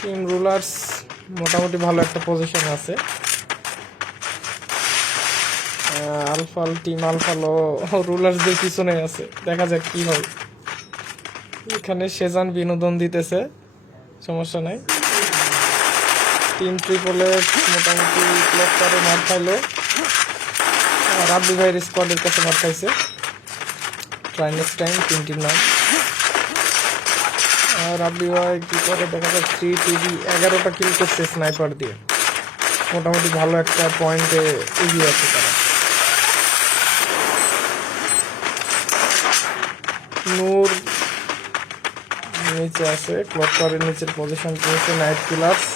Team rulers মোটামুটি ভালো একটা পজিশনে আছে। টিম আলফালো রুলার্সদের পিছনে আছে, দেখা যাক কি হয়। এখানে সেজান বিনোদন দিতেছে, সমস্যা নাই। টিম ট্রিপলে মোটামুটি ক্লক করে মার খাইলো, রাব্বি ভাইয়ের স্কোয়াডের কাছে মার খাইছে। ট্রাই নেক্সট টাইম টিমটির নাম। রাব্বি ভাই কি করে দেখা যায়, 11টা কিল করছে স্নাইপার দিয়ে, মোটামুটি ভালো একটা পয়েন্টে এগিয়ে আছে তারা। নূর নিচে আছে, ক্লক টাওয়ারের নিচের পজিশন পেয়েছে নাইট কিলার্স।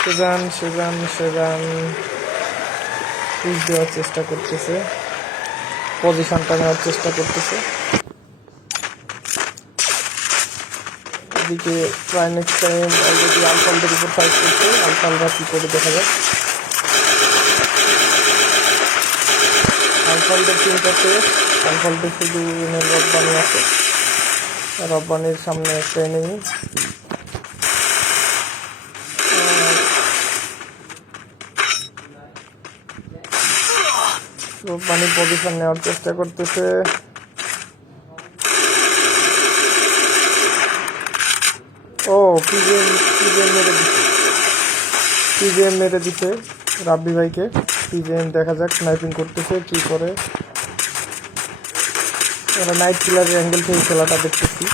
সেজান পুশ দেওয়ার চেষ্টা করতেছে, পজিশনটা নেওয়ার চেষ্টা করতেছে। এদিকে ট্রাই নেক্সট টাইম অলরেডি আলফালদের উপর ফাইট করছে, আলফালরা কি করে দেখা যায়। আলফালদের টিমটাতে আলফালদের শুধু রব্বানি আছে, রব্বানির সামনে একটা এনিমি। রব্বানি পজিশন নেওয়ার চেষ্টা করতেছে, ও পিজিএম মেরে দিছে রাব্বি ভাইকে। পিজিএম দেখা যাক স্নাইপিং করতেছে কি করে। আমরা নাইট কিলারের অ্যাঙ্গেল থেকে খেলাটা দেখতেছি।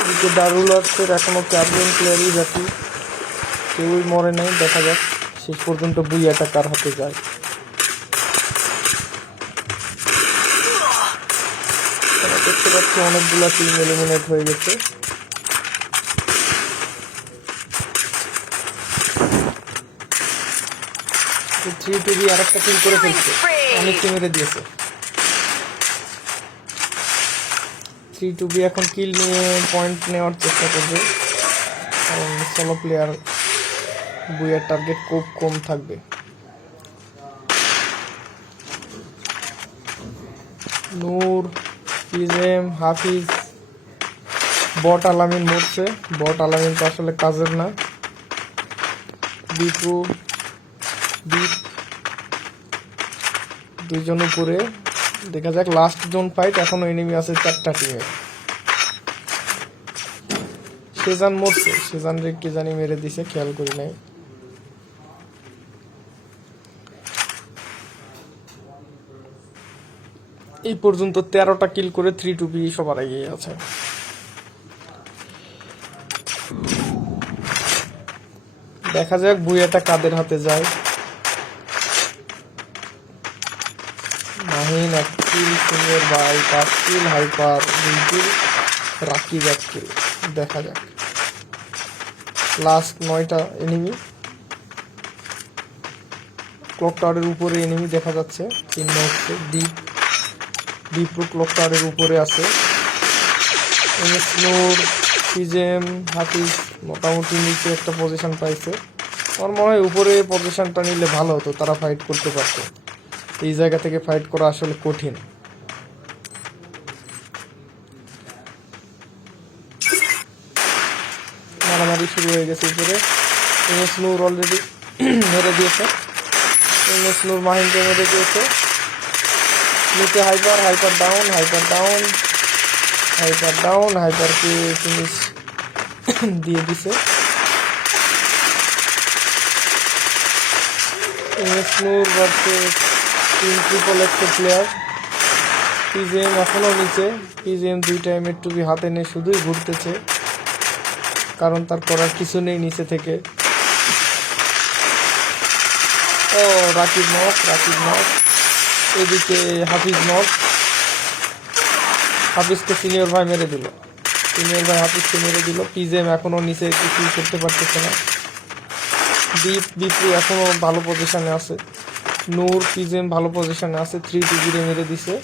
এদিকে দারুলার্সের এখনো 4 জন প্লেয়ারই বাকি, কেউই মরে নাই। দেখা যাক শেষ পর্যন্ত বুইয়াটা কার হাতে যায়। দেখতে পাচ্ছি অনেকগুলো টিম এলিমিনেট হয়ে গেছে। থ্রি টুবি আর একটা কিল করে ফেলছে, অনেক মেরে দিয়েছে। 3-2 এখন কিল নিয়ে পয়েন্ট নেওয়ার চেষ্টা করবে, কারণ সোলো প্লেয়ার বুয়ের টার্গেট খুব কম থাকবে। নূর, পিজেম, হাফিজ, বট আলামিন মরছে। বট আলামিন তো আসলে কাজের না। দীপ দুইজন উপরে, দেখা যাক লাস্ট জোন ফাইট। এখনো এনিমি আছে 4টা টিমে। সেজান মরছে, সেজান রে কে জানি মেরে দিছে, খেয়াল করি নাই। এই পর্যন্ত 13টা কিল করে 3-2 সবার এগিয়ে আছে। দেখা যাক বুয়েটা কাদের হাতে যায়। মাহিন 1 কিল, সিনিয়র ভাই 5 কিল, হাইপার 2 কিল, রাকিব 1 কিল। দেখা যাক লাস্ট 9টা এনিমি। ক্লক টাওয়ারের উপরে এনিমি দেখা যাচ্ছে, চিহ্ন হচ্ছে ডিপ ক্লক টাওয়ারের উপরে আছে। নূর, পিজেম, হাফিজ মোটামুটি নিচে একটা পজিশন পাইছে। আমার মনে হয় উপরে পজিশনটা নিলে ভালো হতো, তারা ফাইট করতে পারতো। এই জায়গা থেকে ফাইট করা আসলে কঠিন। মারামারি শুরু হয়ে গেছে উপরে। নূর অলরেডি মেরে দিয়েছে, নূর মাহিনকে মেরে দিয়েছে। নিচে হাইপার ডাউন, হাইপারকে ফিনিশ দিয়ে দিছে। নূর ভার্সেস টিম ট্রিপল একটা প্লেয়ার। পিজিএম এখনো নিচে, পিজিএম 2টা M8 হাতে নিয়ে শুধুই ঘুরতেছে, কারণ তার করার কিছু নেই নিচে থেকে। ও রাকিব নক, এদিকে হাফিজ নক। হাফিজকে সিনিয়র ভাই মেরে দিল, হাফিজকে মেরে দিল। পিজেম এখনো নিচে কিছু করতে পারতেছে না। বিপু এখনো ভালো পজিশনে আছে। নূর, পিজেম ভালো পজিশনে আছে, 3-2 মেরে দিছে।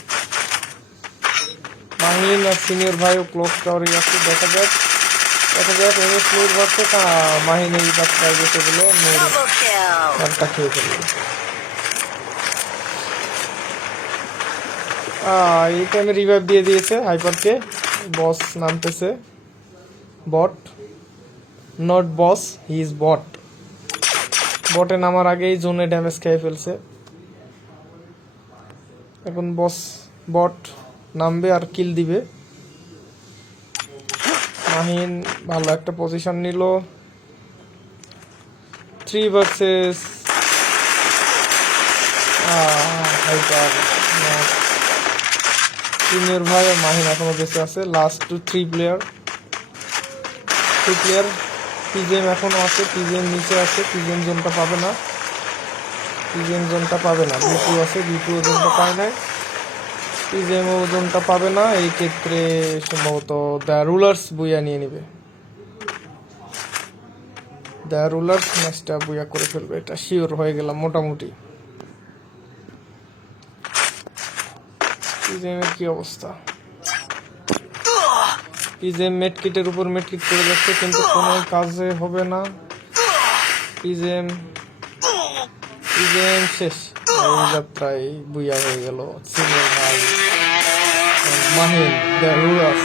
মাহিন আর সিনিয়র ভাইও ক্লক টাওয়ারে আছে। দেখা যাক এমএস নূর ভাবছে মাহিন এই বাচ্চা গেছে বলে নূর খেয়ে ফেলবে। এই টাইমে রিভাইভ দিয়ে দিয়েছে হাইপারকে। বস নামতেছে। বট, not boss, he is bought. বটে নামার আগেই জোনে ড্যামেজ খেয়ে ফেলছে। এখন বট নামবে আর কিল দিবে। মাহিন ভালো একটা পজিশন নিল। 3 ভার্সেস হাইপার। সিনিয়র ভাই আর মাহিন এখনো বেঁচে আছে। Last 3 player. পিজিএম এখনো আছে। পিজিএম নিচে আছে। পিজিএম জোনটা পাবে না। বিটু আছে, বিটু জোনটা পায় নাই। পিজিএম জোনটা পাবে না। এই ক্ষেত্রে সম্ভবত দ্য রুলার্স বুইয়া নিয়ে নেবে। দ্য রুলার্স ম্যাচটা বুইয়া করে ফেলবে, এটা শিওর হয়ে গেলাম মোটামুটি। পিজিএমের কি অবস্থা? পিজিএম মেডকিটের উপর মেডকিট করে যাচ্ছে, কিন্তু কোনো কাজে হবে না। পিজিএম শেষ। এই যাত্রায় বুইয়া হয়ে গেল সিনিয়র ভাই মাহিন দ্য রুলার্স।